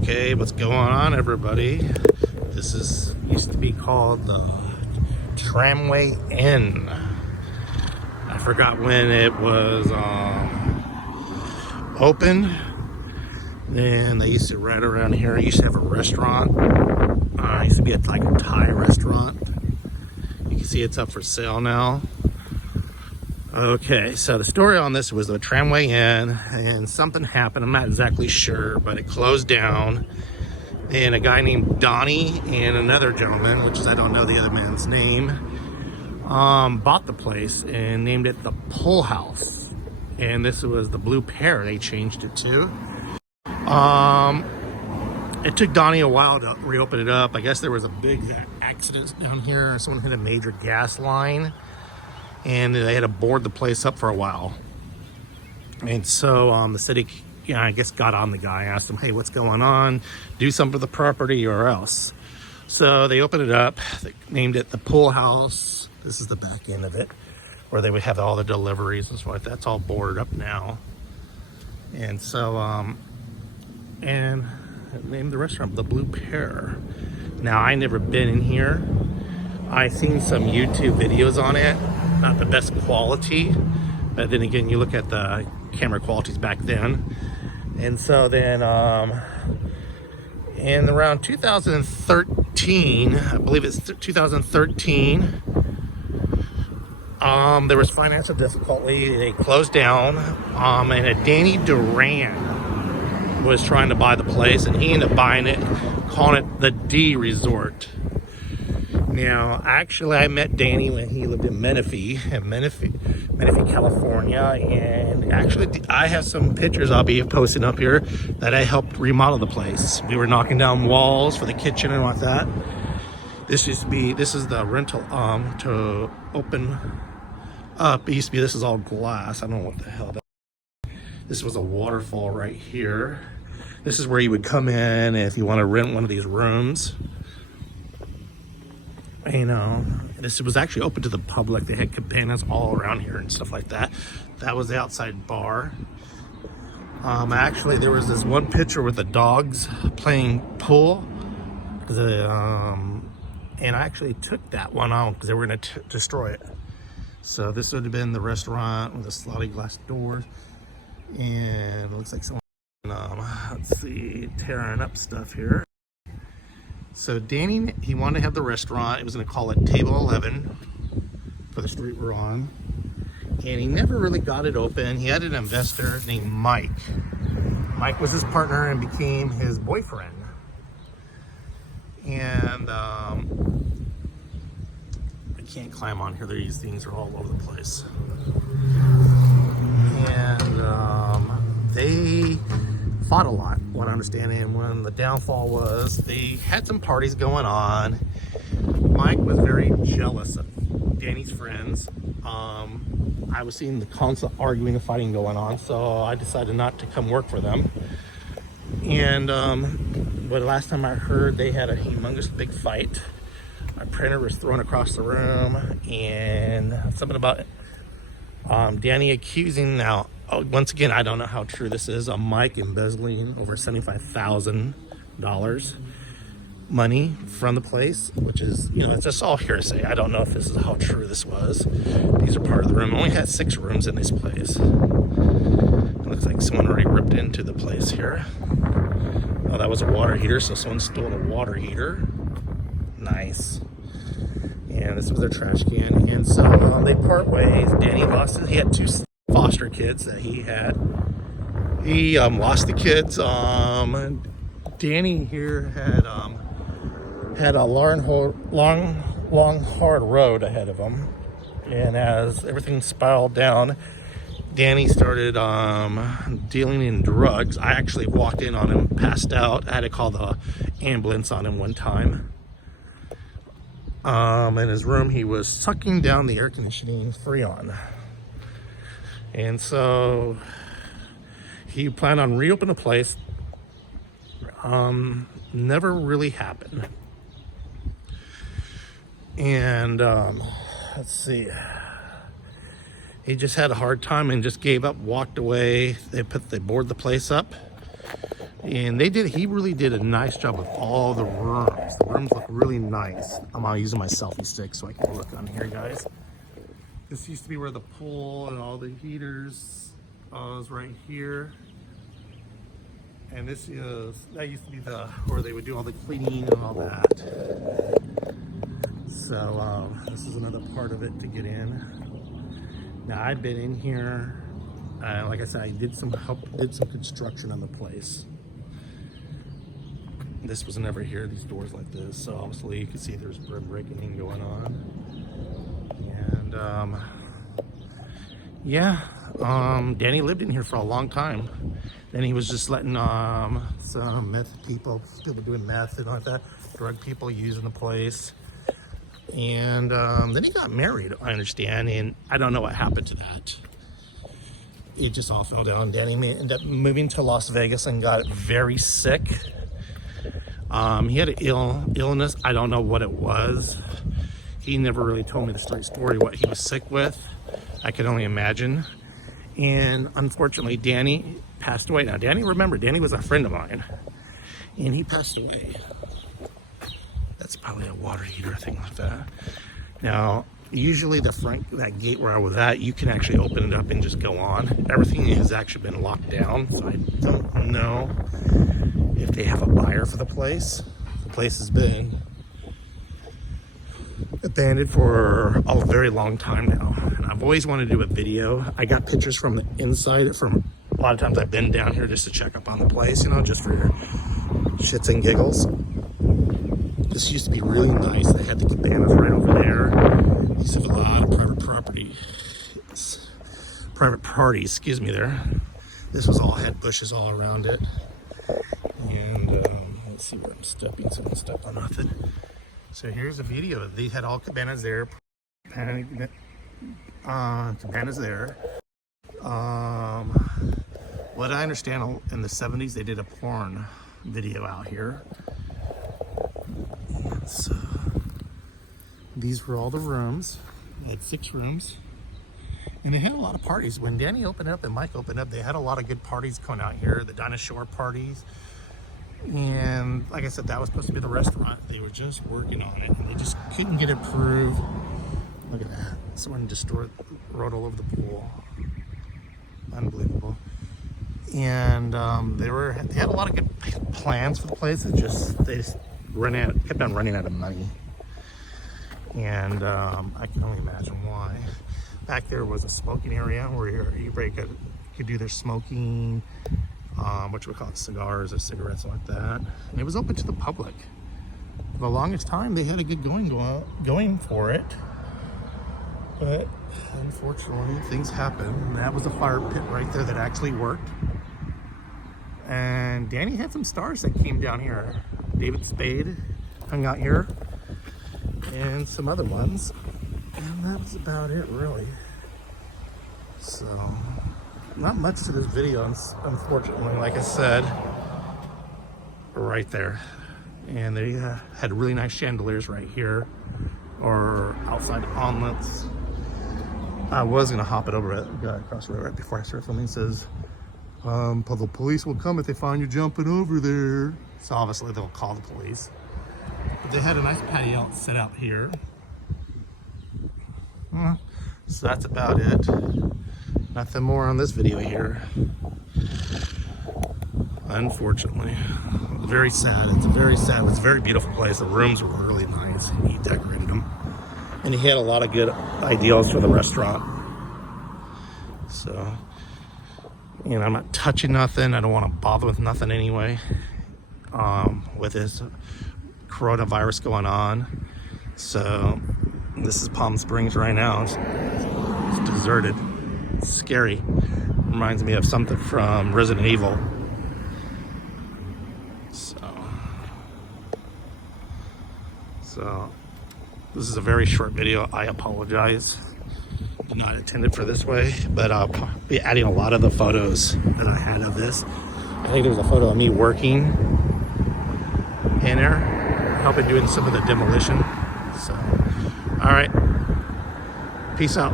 Okay, what's going on, everybody? This is used to be called the Tramway Inn. I forgot when it was open. Then they used to ride around here. I used to have a restaurant. It used to be like a Thai restaurant. You can see it's up for sale now. Okay, so the story on this was the Tramway Inn, and something happened. I'm not exactly sure, but it closed down. And a guy named Donnie and another gentleman, which is I don't know the other man's name, bought the place and named it the Pull House. And this was the Blue Pear they changed it to. It took Donnie a while to reopen it up. I guess there was a big accident down here. Someone hit a major gas line, and they had to board the place up for a while. And so the city, I guess, got on the guy, asked him, hey, what's going on? Do something to the property or else. So they opened it up. They named it the Pull House. This is the back end of it, where they would have all the deliveries and stuff like that. That's all boarded up now. And so, and named the restaurant the Blue Pear. Now, I never been in here. I seen some YouTube videos on it. Not the best quality, but then again, you look at the camera qualities back then. And so then in around 2013, I believe it's 2013, there was financial difficulty. They closed down, and a Danny Deran was trying to buy the place, and he ended up buying it, calling it the D Resort. Now, actually, I met Danny when he lived in Menifee, California, and actually, I have some pictures I'll be posting up here that I helped remodel the place. We were knocking down walls for the kitchen and like that. This is the rental to open up. It used to be, this is all glass. I don't know what the hell that. This was a waterfall right here. This is where you would come in if you want to rent one of these rooms. You know, this was actually open to the public. They had cabanas all around here and stuff like that. That was the outside bar. Actually, there was this one picture with the dogs playing pool. And I actually took that one out because they were going to destroy it. So this would have been the restaurant with the sliding glass doors. And it looks like someone, let's see, tearing up stuff here. So Danny, he wanted to have the restaurant. He was going to call it Table 11 for the street we're on. And he never really got it open. He had an investor named Mike. Mike was his partner and became his boyfriend. And I can't climb on here. These things are all over the place. And they fought a lot, what I understand. And when the downfall was, they had some parties going on. Mike was very jealous of Danny's friends. I was seeing the constant arguing and fighting going on, so I decided not to come work for them. And but last time I heard, they had a humongous big fight. My printer was thrown across the room, and something about Danny accusing, now once again, I don't know how true this is, Mike embezzling over $75,000 money from the place, which is, you know, it's just all hearsay. I don't know if this is how true this was. These are part of the room. I only had 6 rooms in this place. It looks like someone already ripped into the place here. Oh, that was a water heater, so someone stole a water heater. Nice. And this was their trash can. And so they part ways. Danny lost it. He had 2 foster kids that he had. He lost the kids. Danny here had a long, hard road ahead of him. And as everything spiraled down, Danny started dealing in drugs. I actually walked in on him, passed out. I had to call the ambulance on him one time. In his room, he was sucking down the air conditioning Freon. And so he planned on reopening the place. Never really happened. And let's see. He just had a hard time and just gave up, walked away. They boarded the place up. And he really did a nice job with all the rooms. The rooms look really nice. I'm using my selfie stick so I can look on here, guys. This used to be where the pool and all the heaters was right here. And that used to be where they would do all the cleaning and all that. So this is another part of it to get in. Now I've been in here. Like I said, I did some construction on the place. This was never here, these doors like this. So obviously you can see there's breaking going on. And yeah, Danny lived in here for a long time. Then he was just letting some meth people doing meth and like that, drug people using the place. And then he got married, I understand, and I don't know what happened to that. It just all fell down. Danny ended up moving to Las Vegas and got very sick. He had an illness. I don't know what it was. He never really told me the straight story, what he was sick with. I can only imagine. And unfortunately, Danny passed away. Now, Danny was a friend of mine, and he passed away. That's probably a water heater, thing like that. Now, usually that gate where I was at, you can actually open it up and just go on. Everything has actually been locked down, so I don't know if they have a buyer for the place. The place has been abandoned for a very long time now. And I've always wanted to do a video. I got pictures from the inside from a lot of times I've been down here just to check up on the place, you know, just for shits and giggles. This used to be really nice. They had the cabanas right over there. Used to have a lot of private parties, excuse me there. This was all had bushes all around it. And let's see where I'm stepping, so I don't step on nothing. So here's a video. They had all cabanas there. Cabanas there. What I understand, in the 70s, they did a porn video out here. And so these were all the rooms. They had 6 rooms. And they had a lot of parties. When Danny opened up and Mike opened up, they had a lot of good parties coming out here. The dinosaur parties. And like I said, that was supposed to be the restaurant. They were just working on it, and they just couldn't get it approved. Look at that. Someone just wrote all over the pool. Unbelievable. And they had a lot of good plans for the place. They just kept on running out of money. And I can only imagine why. Back there was a smoking area where everybody could do their smoking, which we call it cigars or cigarettes like that. And it was open to the public. For the longest time, they had a good going for it. But unfortunately, things happen. And that was a fire pit right there that actually worked. And Danny had some stars that came down here. David Spade hung out here, and some other ones. And that was about it, really. So, not much to this video, unfortunately, like I said, right there. And they had really nice chandeliers right here, or outside onlets. I was gonna hop it over at the guy across the road right before I started filming. It says, the police will come if they find you jumping over there. So obviously they'll call the police. But they had a nice patio set out here. So that's about it. Nothing more on this video here. Unfortunately. Very sad. It's a very beautiful place. The rooms were really nice. He decorated them. And he had a lot of good ideals for the restaurant. So, you know, I'm not touching nothing. I don't want to bother with nothing anyway. With this coronavirus going on. So, this is Palm Springs right now. It's deserted. It's scary. Reminds me of something from Resident Evil. So this is a very short video. I apologize. Did not intend it for this way, but I'll be adding a lot of the photos that I had of this. I think there's a photo of me working in there, helping doing some of the demolition. So, all right. Peace out.